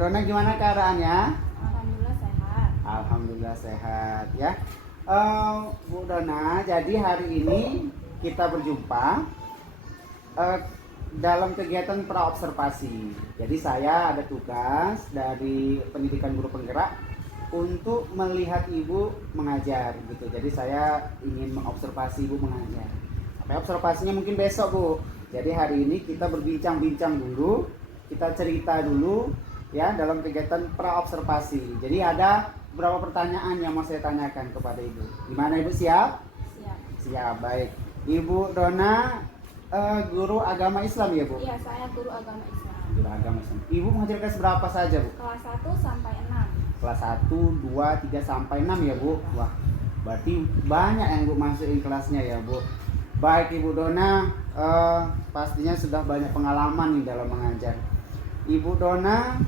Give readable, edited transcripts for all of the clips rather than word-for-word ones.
Dona gimana keadaannya? Alhamdulillah sehat. Alhamdulillah sehat ya. Bu Dona, jadi hari ini kita berjumpa eh, dalam kegiatan praobservasi. Jadi saya ada tugas dari pendidikan guru penggerak untuk melihat ibu mengajar gitu. Jadi saya ingin mengobservasi ibu mengajar. Sampai observasinya mungkin besok Bu. Jadi hari ini kita berbincang-bincang dulu, kita cerita dulu ya dalam kegiatan praobservasi. Jadi ada beberapa pertanyaan yang mau saya tanyakan kepada ibu. Gimana ibu, siap? Siap. Siap, baik. Ibu Dona guru agama Islam ya Bu? Iya, saya guru agama Islam. Guru agama Islam. Ibu mengajar kelas berapa saja Bu? Kelas 1 sampai 6. Kelas 1, 2, 3 sampai 6 ya Bu? Wah, berarti banyak yang Bu masukin kelasnya ya Bu. Baik Ibu Dona, pastinya sudah banyak pengalaman nih dalam mengajar. Ibu Dona,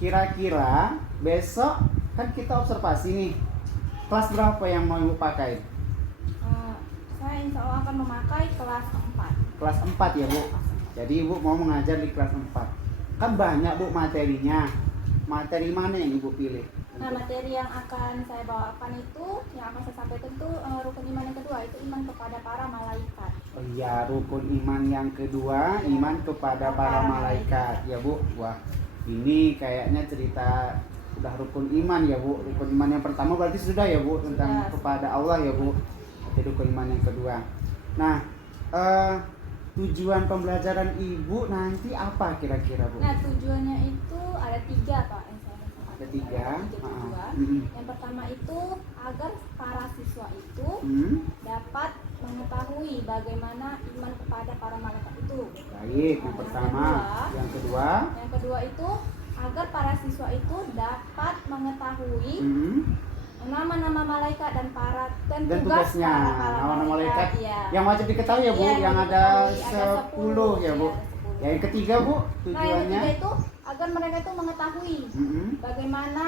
kira-kira besok kan kita observasi nih, kelas berapa yang mau Ibu pakai? Saya insya Allah akan memakai kelas 4. Kelas 4 ya Bu. Jadi Ibu mau mengajar di kelas 4. Kan banyak Bu materinya. Materi mana yang Ibu pilih? Nah, materi yang akan saya bawakan itu, yang akan saya sampaikan itu rukun iman yang kedua, itu iman kepada para malaikat. Oh iya, rukun iman yang kedua, iman kepada para malaikat ya Bu. Wah, ini kayaknya cerita udah rukun iman ya Bu. Rukun iman yang pertama berarti sudah ya Bu, tentang kepada Allah ya Bu. Itu rukun iman yang kedua. Nah, tujuan pembelajaran Ibu nanti apa kira-kira Bu? Nah, tujuannya itu ada 3 Pak. Ada 3. Tujuan. Yang pertama itu agar para siswa itu dapat mengetahui bagaimana iman kepada para malaikat itu. Baik, yang pertama. Yang kedua itu agar para siswa itu dapat mengetahui nama-nama malaikat dan tugasnya. Nama-nama malaikat ya. Yang wajib diketahui ya Bu, Ya, yang ada 10 ya Bu. Ya, Yang ketiga Bu, Nah, yang tujuannya ketiga itu agar mereka itu mengetahui bagaimana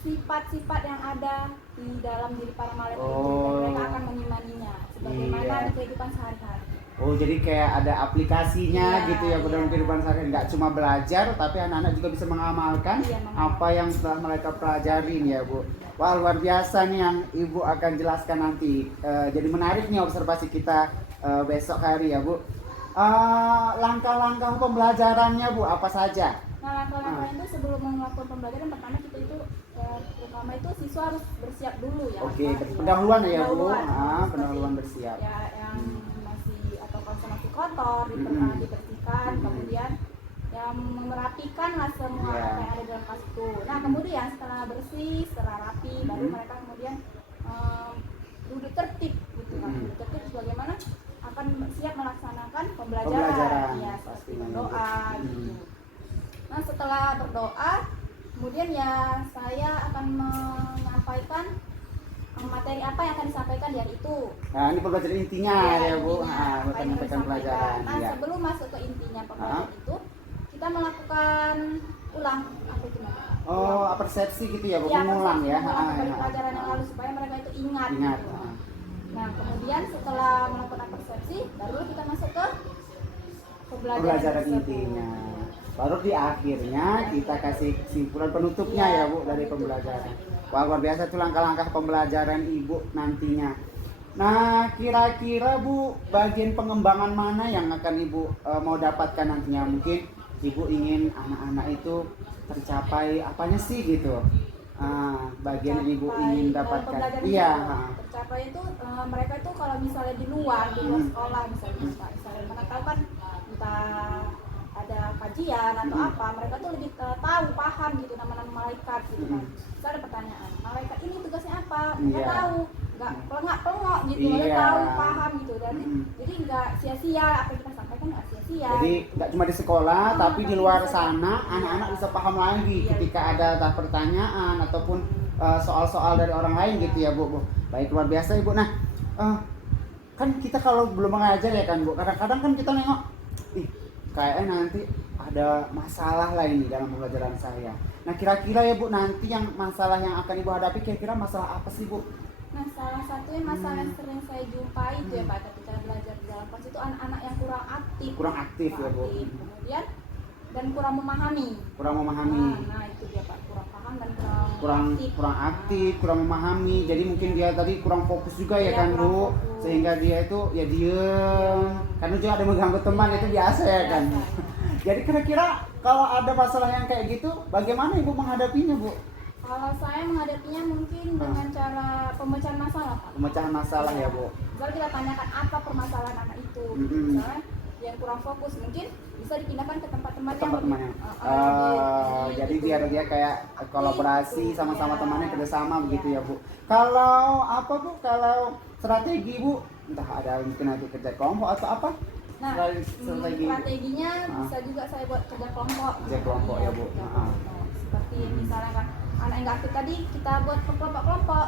sifat-sifat yang ada di dalam diri para malaikat itu, dan mereka akan mengimaninya sebagaimana di kehidupan sehari-hari. Oh, jadi kayak ada aplikasinya gitu ya dalam kehidupan sehari-hari. Nggak cuma belajar, tapi anak-anak juga bisa mengamalkan apa yang telah mereka pelajarin ya Bu. Wah, luar biasa nih yang Ibu akan jelaskan nanti. Jadi menarik nih observasi kita besok hari ya Bu. Langkah-langkah pembelajarannya Bu apa saja? Nah, langkah-langkah itu sebelum melakukan pembelajaran, pertama kita itu pertama itu siswa harus bersiap dulu ya. Oke, pendahuluan ya Bu. Pendahuluan bersiap. Ya, yang masih atau masih kotor dibersihkan, kemudian yang merapikan lah semua apa yang ada dalam kelas itu. Nah, kemudian setelah bersih, setelah rapi, baru mereka kemudian duduk tertib gitu kan. Duduk tertib bagaimana akan siap melaksanakan pembelajaran. Ya, seperti berdoa gitu. Nah, setelah berdoa, kemudian ya saya akan menyampaikan materi apa yang akan disampaikan di hari itu. Nah, ini pembelajaran intinya ya Bu. Menyampaikan pelajaran. Nah, sebelum masuk ke intinya pembelajaran itu, kita melakukan ulang apa itu namanya? Persepsi gitu ya Bu, mengulang ya. Dari pelajaran yang lalu supaya mereka itu ingat. Gitu. Nah, kemudian setelah melakukan persepsi, baru kita masuk ke pembelajaran intinya. Baru di akhirnya kita kasih kesimpulan penutupnya ya Bu dari pembelajaran. Wah, luar biasa tuh langkah-langkah pembelajaran Ibu nantinya. Nah, kira-kira Bu, bagian pengembangan mana yang akan Ibu mau dapatkan nantinya? Mungkin Ibu ingin anak-anak itu tercapai apanya sih gitu? Bagian yang Ibu ingin dapatkan. Iya. Tercapai itu mereka itu kalau misalnya di luar sekolah misalnya mereka tahu kan entah ada kajian atau apa, mereka tuh lebih tahu, paham gitu nama-nama malaikat gitu kan. Terus ada pertanyaan, malaikat ini tugasnya apa? Mereka tahu, nggak pelengak-pelengok gitu, mereka tahu, paham gitu. Dan jadi nggak sia-sia apa yang kita sampaikan, nggak sia-sia. Jadi nggak cuma di sekolah, tapi di luar sana anak-anak bisa paham lagi ketika ada pertanyaan ataupun soal-soal dari orang lain gitu ya Bu. Baik, luar biasa Ibu. Nah, kan kita kalau belum mengajar ya kan Bu, kadang-kadang kan kita nengok, kayaknya nanti ada masalah lah ini dalam pembelajaran saya. Nah, kira-kira ya Bu, nanti yang masalah yang akan Ibu hadapi kira-kira masalah apa sih Bu? Nah, salah satunya masalah yang sering saya jumpai itu ya Pak, ketika belajar di dalam kelas itu anak-anak yang kurang aktif ya Bu. Kemudian dan kurang memahami. Nah, itu dia Pak, kurang paham dan kurang aktif, kurang memahami. Jadi mungkin dia tadi kurang fokus juga ya, kan Bu, fokus. sehingga dia itu ya diem. Karena juga ada mengganggu teman, itu biasa ya kan. Jadi kira-kira kalau ada masalah yang kayak gitu, bagaimana Ibu menghadapinya, Bu? Kalau saya menghadapinya mungkin dengan cara pemecahan masalah Pak. Pemecahan masalah ya, Bu. Misalnya kita tanyakan apa permasalahan anak itu, misalnya yang kurang fokus mungkin bisa dipindahkan ke tempat temannya. Jadi biar dia kayak kolaborasi sama-sama temannya, kerjasama begitu ya, Bu. Kalau apa, Bu? Kalau strategi, Bu, entah ada mungkin nanti kerja kelompok atau apa? Nah, strateginya bisa juga saya buat kerja kelompok. Kerja kelompok ya, Bu. Seperti misalnya kan anak yang nggak aktif tadi kita buat kelompok-kelompok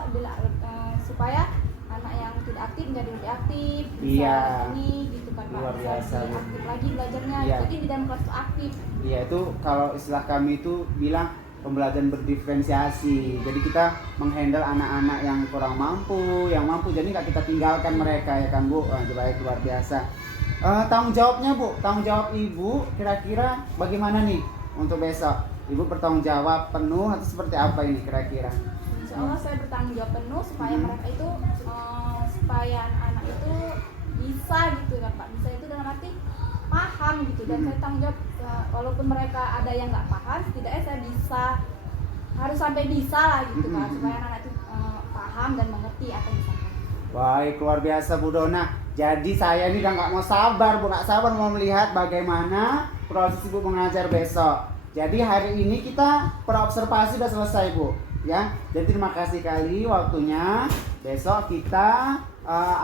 supaya anak yang tidak aktif menjadi lebih aktif. Iya. Ini gitu kan Pak. Luar biasa, Bu. Aktif lagi belajarnya. Iya. Jadi di dalam kelas itu aktif. Iya, itu kalau istilah kami itu bilang pembelajaran berdiferensiasi. Jadi kita menghandle anak-anak yang kurang mampu, yang mampu, jadi nggak kita tinggalkan mereka ya kan, Bu. Baik, luar biasa. Tanggung jawabnya, Bu, tanggung jawab Ibu kira-kira bagaimana nih untuk besok? Ibu bertanggung jawab penuh atau seperti apa ini kira-kira? Insya Allah saya bertanggung jawab penuh supaya mereka itu supaya anak itu bisa gitu kan Pak. Bisa itu dalam arti paham gitu, dan saya tanggung jawab walaupun mereka ada yang nggak paham, setidaknya saya bisa, harus sampai bisa lah gitu kan, supaya anak itu paham dan mengerti apa yang disampaikan. Baik, luar biasa Bu Dona. Jadi saya ini udah nggak mau sabar, Bu, nggak sabar mau melihat bagaimana proses Ibu mengajar besok. Jadi hari ini kita praobservasi sudah selesai, Bu. Ya, jadi terima kasih kali waktunya. Besok kita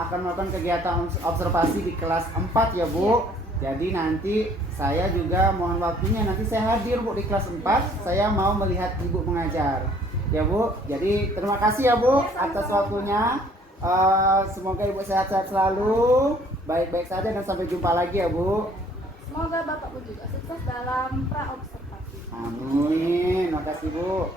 akan melakukan kegiatan observasi di kelas 4 ya, Bu. Jadi nanti saya juga mohon waktunya, nanti saya hadir, Bu, di kelas 4. Saya mau melihat Ibu mengajar. Ya, Bu. Jadi terima kasih ya, Bu, atas waktunya. Semoga Ibu sehat-sehat selalu, baik-baik saja, dan sampai jumpa lagi ya, Bu. Semoga Bapak juga sukses dalam praobservasi. Amin. Makasih, Bu.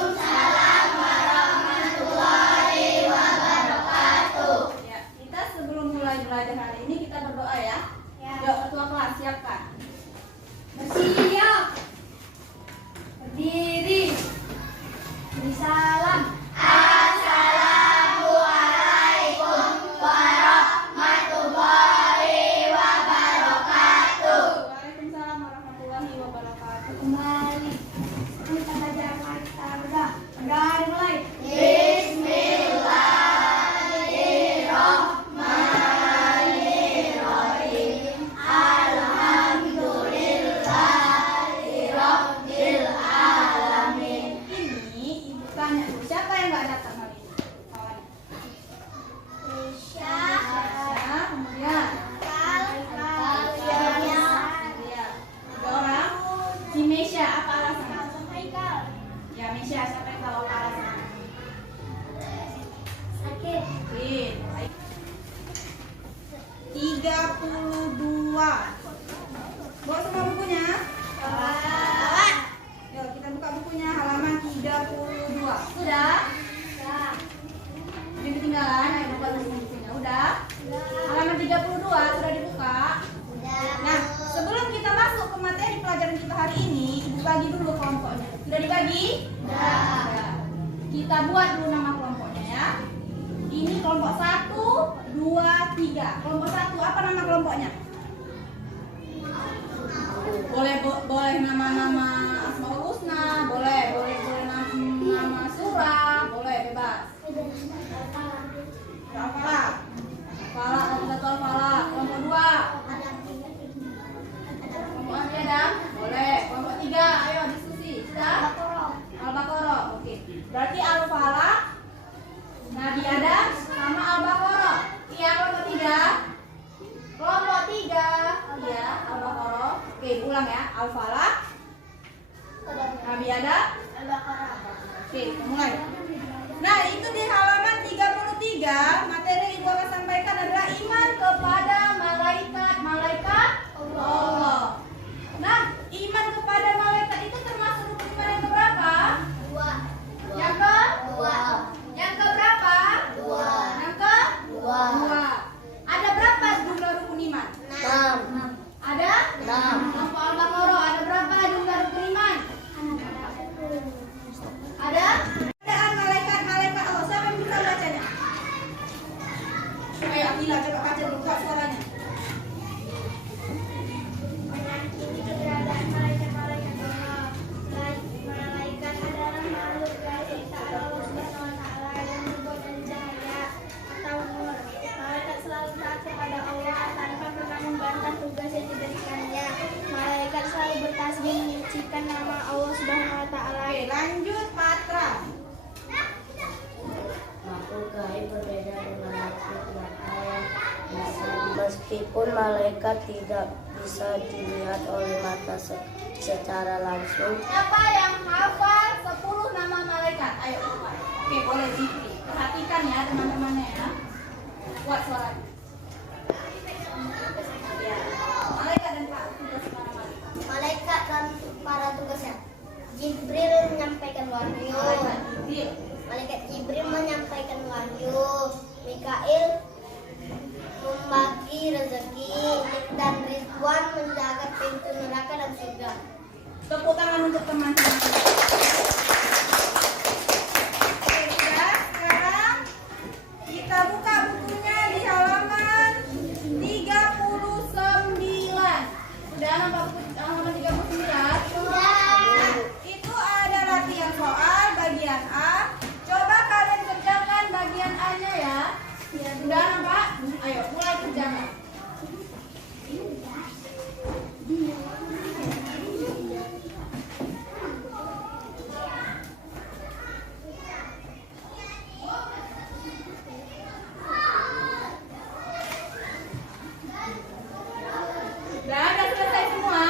Assalamualaikum warahmatullahi wabarakatuh. Ya, kita sebelum mulai belajar hari ini kita berdoa ya. Yuk, ketua kelas siapkan. Bersiap. Berdiri. Beri salam. Assalamualaikum warahmatullahi wabarakatuh. Waalaikumsalam warahmatullahi wabarakatuh. Kembali. Kita belajar kita berdoa. Dari mulai. Bismillahirrahmanirrahim. Alhamdulillahirabbil alamin. Ini ibu tanya dulu, siapa yang nggak datang hari ini? Kawan. Ya, kemudian Iya. Tiga orang. Si Mesya, apa alasannya? Ya, Mesya, siapa yang tahu apa alasannya? Sakit. Oke, baik. 32. Bawa semua bukunya? Yuk, kita buka bukunya halaman 32. Sudah? Jadi ketinggalan, ayo buka dulu bukunya. Udah? Halaman 32 sudah dibuka? Nah, sebelum kita masuk ke materi pelajaran kita hari ini, ibu bagi dulu kelompoknya. Sudah dibagi? Sudah. Kita buat dulu nama kelompoknya ya. Ini kelompok 1, 2, 3. Kelompok 1, apa nama kelompoknya? Boleh nama-nama Asmaul Husna, boleh nama surah, boleh bebas. Al-Falah. Kelompok 2. Kelompok Abi Adam, boleh. Kelompok 3, ayo diskusi. Sudah? Al-Baqarah. Oke. Berarti Al-Falah, Nabi Adam sama Al-Baqarah. Iya, kelompok 3. Kelompok 3. Iya, Al-Baqarah. Oke, ulang ya. Al-Falah, Nabi Adam, Oke, mulai. Nah, itu di halaman 33 materi yang Ibu akan sampaikan malaikat adalah iman kepada malaikat Allah. Nah, iman kepada malaikat itu termasuk rukun iman yang keberapa? Dua. Yang ke? Dua. Yang keberapa? Dua. Yang ke? Dua. Dua. Ada berapa jumlah rukun iman? 6. Ada? 6. Kelompok Al-Baqarah ada berapa jumlah rukun iman? Ada? Adaan malaikat Allah. Siapa yang bisa bacanya? Ayo Akila, coba baca dulu Kak, suaranya. Meyakini keberadaan malaikat-malaikat Allah. Malaikat adalah makhluk dari Allah Subhanahu wa taala yang berbuat dari cahaya atau nur. Malaikat selalu taat kepada Allah tanpa pernah membantah tugas yang diberikannya. Malaikat selalu bertasbih menyucikan nama Allah Subhanahu wa taala. Oke, lanjut Patra. Makhluk gaib berbeda dengan makhluk yang meskipun malaikat tidak bisa dilihat oleh mata secara langsung. Siapa yang hafal 10 nama malaikat? Ayo keluar. Oke, boleh Zikri. Perhatikan ya teman-temannya ya. Buat suaranya. Ya. Malaikat dan Pak, tugas para malaikat. Malaikat dan para tugasnya. Jibril menyampaikan wahyu. Malaikat Jibril. Malaikat Jibril menyampaikan wahyu. Mikail membagi rezeki dan Ridwan menjaga pintu neraka dan surga. Tepuk tangan untuk teman-teman. Oke, sudah. Sekarang kita buka bukunya di halaman 39. Sudah nampak buku halaman 39? Sudah. Itu ada latihan soal bagian A. Coba kalian kerjakan bagian A-nya ya. Sudah nampak? Ayo mulai kerjakan. Sudah selesai semua?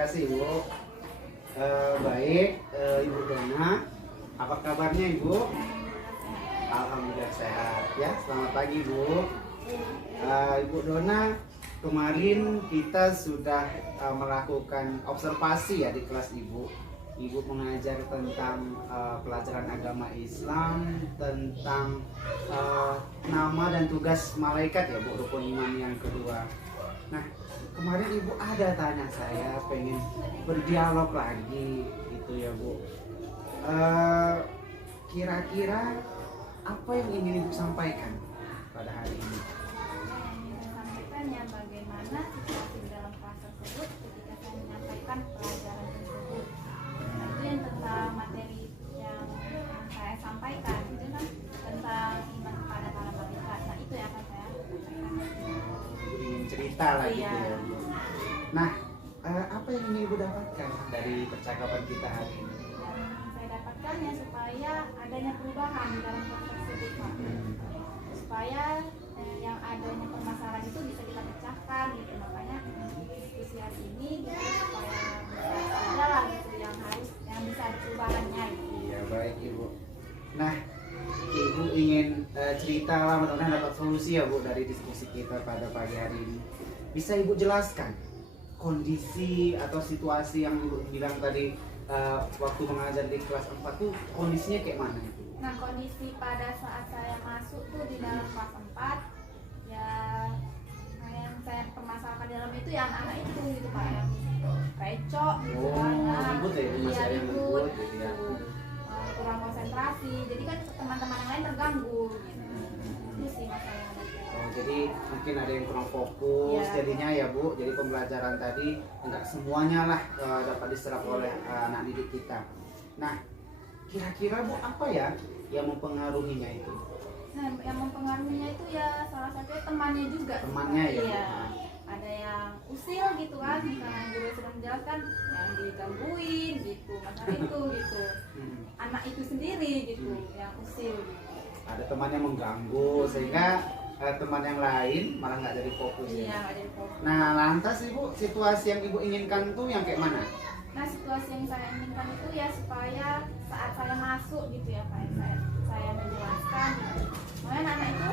kasih Bu. Baik, Ibu Dona. Apa kabarnya Ibu? Alhamdulillah sehat ya. Selamat pagi Bu. Ibu Dona, kemarin kita sudah melakukan observasi ya di kelas Ibu. Ibu mengajar tentang pelajaran agama Islam, tentang nama dan tugas malaikat ya Bu, rukun iman yang kedua. Nah, kemarin Ibu ada tanya saya pengen berdialog lagi gitu ya Bu. Kira-kira apa yang ingin Ibu sampaikan pada hari ini? Yang ingin saya sampaikan ya bagaimana situasi di dalam kelas tersebut ketika saya menyampaikan pelajaran tersebut. Nah, itu yang tentang materi yang saya sampaikan itu kan tentang iman kepada para malaikat. Nah, itu yang akan saya sampaikan. Ingin cerita lagi Iya. ya Bu. Nah, apa yang ingin Ibu dapatkan dari percakapan kita hari ini? Yang saya dapatkan ya supaya adanya perubahan di dalam kelas tersebut, Pak. Supaya yang adanya permasalahan itu bisa kita pecahkan gitu. Makanya diskusi hari ini gitu supaya bisa ada lah gitu yang bisa ada perubahannya gitu. Iya baik Ibu. Nah, Ibu ingin cerita lah, mudah-mudahan dapat solusi ya Bu dari diskusi kita pada pagi hari ini. Bisa Ibu jelaskan kondisi atau situasi yang Ibu bilang tadi waktu mengajar di kelas 4 tuh kondisinya kayak mana itu? Nah, kondisi pada saat saya masuk tuh di dalam kelas 4 ya yang saya permasalahkan di dalam itu ya anak-anak itu gitu Pak, yang recok gitu kan. Nah, ribut ya, iya, masih ada yang ribut ribut gitu ya. gitu. Kurang konsentrasi, jadi kan teman-teman yang lain terganggu gitu. Itu sih masalah yang ada. Oh, jadi mungkin ada yang kurang fokus Iya. jadinya ya Bu. Jadi pembelajaran tadi enggak semuanya lah dapat diserap oleh anak didik kita. Nah, kira-kira Bu apa ya yang mempengaruhinya itu? Nah, yang mempengaruhinya itu ya salah satunya temannya juga. Temannya ya? Iya. Ada yang usil gitu kan, misalnya guru sedang menjelaskan yang digangguin gitu, masalah itu gitu. Anak itu sendiri gitu, yang usil gitu. Ada teman yang mengganggu sehingga teman yang lain malah nggak jadi fokus Iya, ya. ada yang fokus. Nah, lantas Ibu situasi yang Ibu inginkan tuh yang kayak mana? Nah, situasi yang saya inginkan itu ya supaya saat saya masuk gitu ya Pak, saya menjelaskan gitu. Makanya anak itu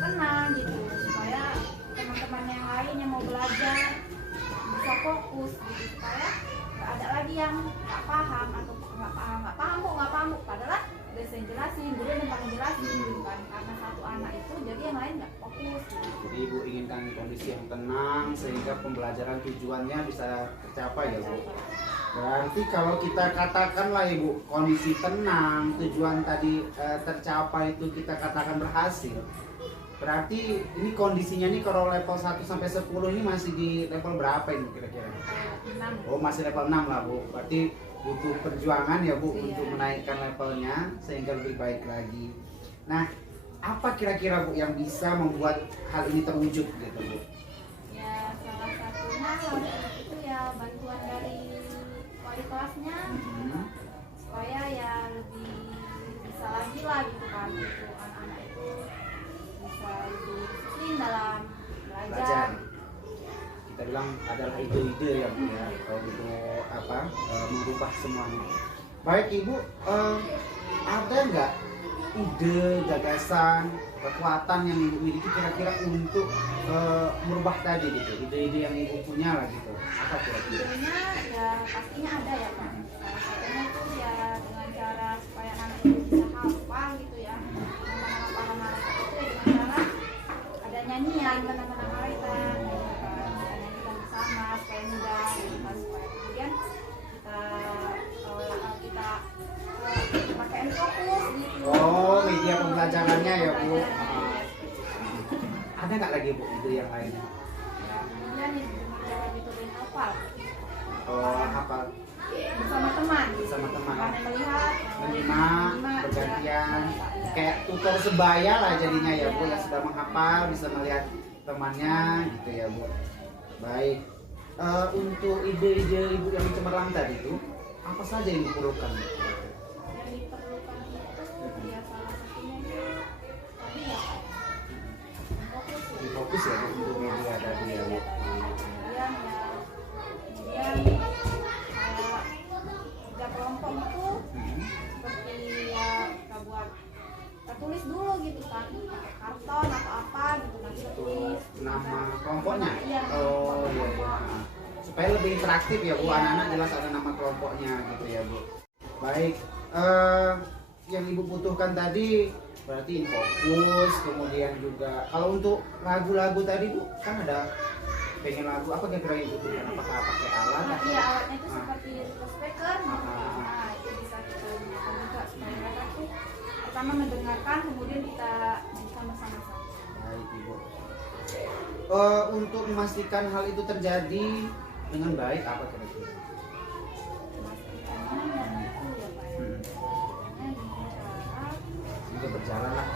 tenang gitu, supaya teman-teman yang lain yang mau belajar bisa fokus gitu, supaya nggak ada lagi yang nggak paham atau nggak paham kok, padahal udah saya jelasin, guru yang paling jelasin gitu kan, karena satu anak itu jadi yang lain nggak fokus gitu. Jadi Ibu inginkan kondisi yang tenang sehingga pembelajaran tujuannya bisa tercapai ya Bu. Berarti kalau kita katakanlah Ibu kondisi tenang, tujuan tadi tercapai itu kita katakan berhasil. Berarti ini kondisinya nih kalau level 1 sampai 10 ini masih di level berapa ini kira-kira? 6. Oh, masih level 6 lah Bu. Berarti butuh perjuangan ya Bu Iya. untuk menaikkan levelnya sehingga lebih baik lagi. Nah, apa kira-kira Bu yang bisa membuat hal ini terwujud gitu Bu? Ya salah satunya itu ya bantuan dari wali kelasnya supaya ya lebih bisa lagi lah gitu kan, gitu anak-anak itu bisa lebih disiplin dalam Belajar. belajar. Kita bilang adalah ide-ide ya Bu ya, kalau gitu merubah semuanya. Baik Ibu, ada nggak ide, gagasan, kekuatan yang Ibu miliki kira-kira untuk merubah tadi gitu, ide-ide yang Ibu punya lah gitu, apa kira-kira? Idenya ya pastinya ada ya Pak. Salah satunya itu ya dengan cara supaya anak itu bisa hafal gitu ya. Nama-nama para malaikat itu ya dengan cara ada nyanyian nama-nama malaikat gitu kan. Kita nyanyikan bersama supaya mudah gitu kan. Supaya kemudian kita pakai fokus gitu. Oh, media pembelajarannya ya Bu. Pembelajarannya, ya. Ada nggak lagi Bu ide yang lain? Ya, kemudian ya dengan cara metode hafal Oh, apa? bersama teman. Sama teman. Karena melihat Menyimak, bergantian, kayak tutor sebaya lah jadinya ya Bu, yang sudah menghafal bisa melihat temannya gitu ya Bu. Baik. Untuk ide-ide Ibu yang cemerlang tadi itu apa saja yang diperlukan? yang diperlukan itu ya salah satunya itu tadi ya fokus Fokus ya Bu, untuk media tadi ya Bu. kemudian ya kemudian nama kelompoknya. Iya, Oh iya, iya. Supaya lebih interaktif ya Bu, Iya. anak-anak jelas ada nama kelompoknya gitu ya Bu. Baik, yang Ibu butuhkan tadi berarti fokus, kemudian juga kalau untuk lagu-lagu tadi Bu kan ada pengen lagu apa kira-kira yang dibutuhkan, apakah pakai alat? Nah, atau- iya alatnya itu Ah. seperti request speaker. Nah, itu bisa kita gunakan juga supaya mereka tuh pertama mendengarkan, kemudian kita nyanyikan bersama-sama. Baik Ibu. Untuk memastikan hal itu terjadi dengan baik apa kira-kira? Memastikannya yang itu ya Pak ya. Memastikannya dengan cara Juga berjalan lah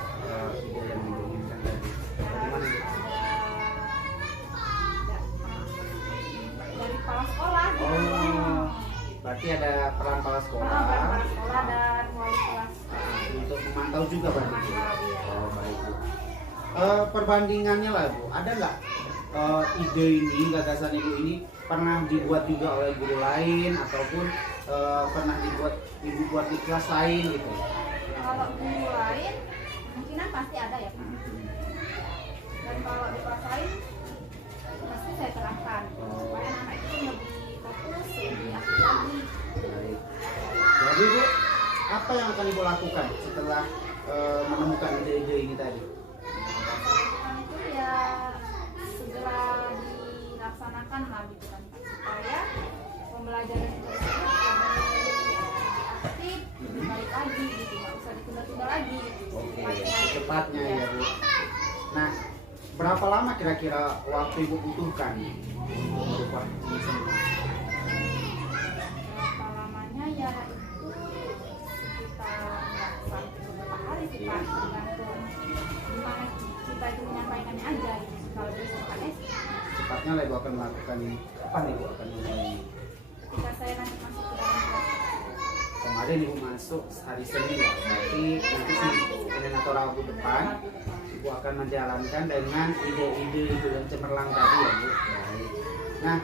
ide yang diinginkan tadi. Bagaimana Ibu? dari kepala sekolah gitu. Oh, berarti ada peran kepala sekolah Dari kepala sekolah dan wali kelas. untuk memantau juga berarti. Memantau, iya. Oh baik Bu. Perbandingannya lah Bu, ada nggak ide ini, gagasan Ibu ini pernah dibuat juga oleh guru lain ataupun pernah dibuat Ibu buat di kelas lain gitu? Kalau guru lain kemungkinan pasti ada ya Pak. Dan kalau di kelas lain pasti saya terapkan supaya anak itu lebih fokus, lebih aktif lagi. Baik. Jadi Bu, apa yang akan Ibu lakukan setelah menemukan ide-ide ini tadi? Yang saya lakukan itu ya segera dilaksanakan lah gitu kan Pak, supaya pembelajaran itu tersebut lebih aktif, lebih baik lagi gitu, nggak usah ditunda-tunda lagi gitu. Oke, Cepatnya. secepatnya Iya. ya Bu. Nah, berapa lama kira-kira waktu Ibu butuhkan untuk merubah ini semua? Berapa lamanya ya itu sekitar nggak sampai beberapa hari sih Pak, tergantung gimana kita itu menyampaikannya aja gitu. Kalau besokannya Cepatnya lah Ibu akan melakukan ini. Kapan Ibu akan mulai ini? ketika saya nanti masuk ke dalam kelas. Kemarin Ibu masuk hari Senin ya, berarti nanti Senin atau Rabu depan Ibu akan menjalankan dengan ide-ide itu yang cemerlang tadi ya Bu. Baik. Nah,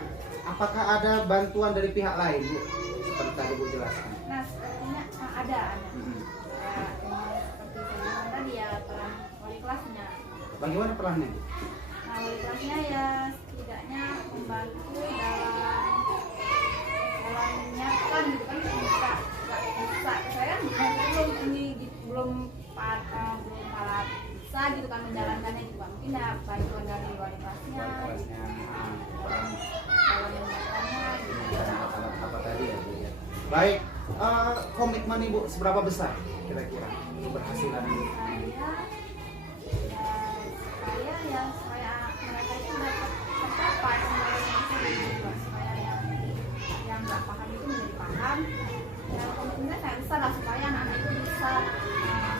apakah ada bantuan dari pihak lain Bu? Seperti tadi Bu jelaskan. Nah sepertinya ada. Mm-mm. Ya, seperti saya bilang tadi ya peran wali kelasnya. Bagaimana perannya Bu? Nah wali kelasnya ya setidaknya membantu dalam menyiapkan gitu kan nggak bisa saya kan belum ini gitu, belum palat bisa gitu kan menjalankannya juga mungkin ya bantuan dari wali kelasnya Kelasnya, peran dalam menyiapkannya gitu. alat apa tadi ya Bu ya. Baik, komitmen Ibu seberapa besar kira-kira keberhasilan ini? Saya ya supaya mereka itu dapat tercapai pembelajaran itu supaya yang nggak paham itu menjadi paham. Dan komitmennya saya besar lah supaya anak-anak itu bisa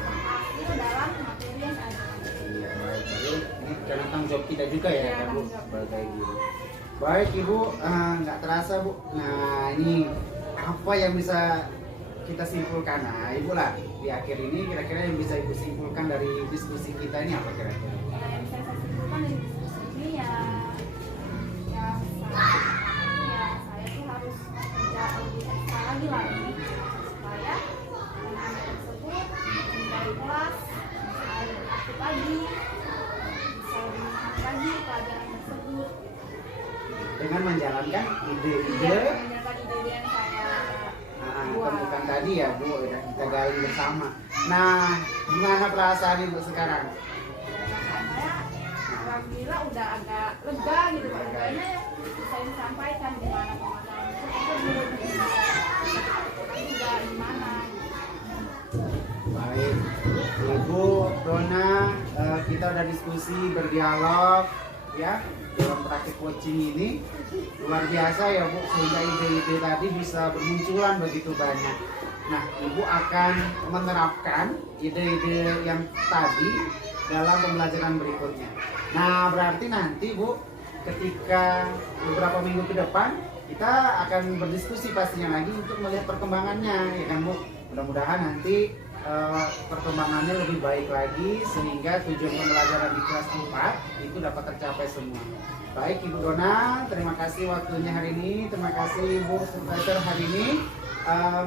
berhasil dalam materi yang saya ajarkan. Iya, baik. Jadi ini karena tanggung jawab kita juga ya, Iya, Bu, tanggung jawab. sebagai guru. Baik Ibu, nggak terasa Bu. Nah ini apa yang bisa kita simpulkan? Nah Ibu lah di akhir ini kira-kira yang bisa Ibu simpulkan dari diskusi kita ini apa kira-kira? Yang bisa saya simpulkan dari diskusi ini ya saya tuh harus kerja lebih ekstra lagi lah ini supaya anak-anak tersebut dari kelas bisa lebih aktif lagi, bisa lebih memahami lagi pelajaran tersebut. Dengan menjalankan Iya, ide-ide menjalankan ide-ide yang saya bukan tadi ya Bu, udah kita gali bersama. Nah, gimana perasaan Ibu sekarang? Perasaan saya alhamdulillah udah agak lega gitu Pak. Kayaknya bisa disampaikan gimana pemasaran itu belum tapi juga gimana. Baik, Ibu Dona, kita udah diskusi, berdialog ya dalam praktik coaching ini luar biasa ya Bu, sehingga ide-ide tadi bisa bermunculan begitu banyak. Nah, Ibu akan menerapkan ide-ide yang tadi dalam pembelajaran berikutnya. Nah, berarti nanti Bu, ketika beberapa minggu ke depan kita akan berdiskusi pastinya lagi untuk melihat perkembangannya, ya kan Bu? Mudah-mudahan nanti perkembangannya lebih baik lagi sehingga tujuan pembelajaran di kelas 4 itu dapat tercapai semua. Baik Ibu Dona, terima kasih waktunya hari ini, terima kasih Ibu Supervisor hari ini.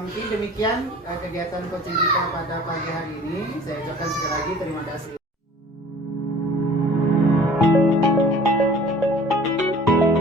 Mungkin demikian kegiatan coaching kita pada pagi hari ini. Saya ucapkan sekali lagi terima kasih.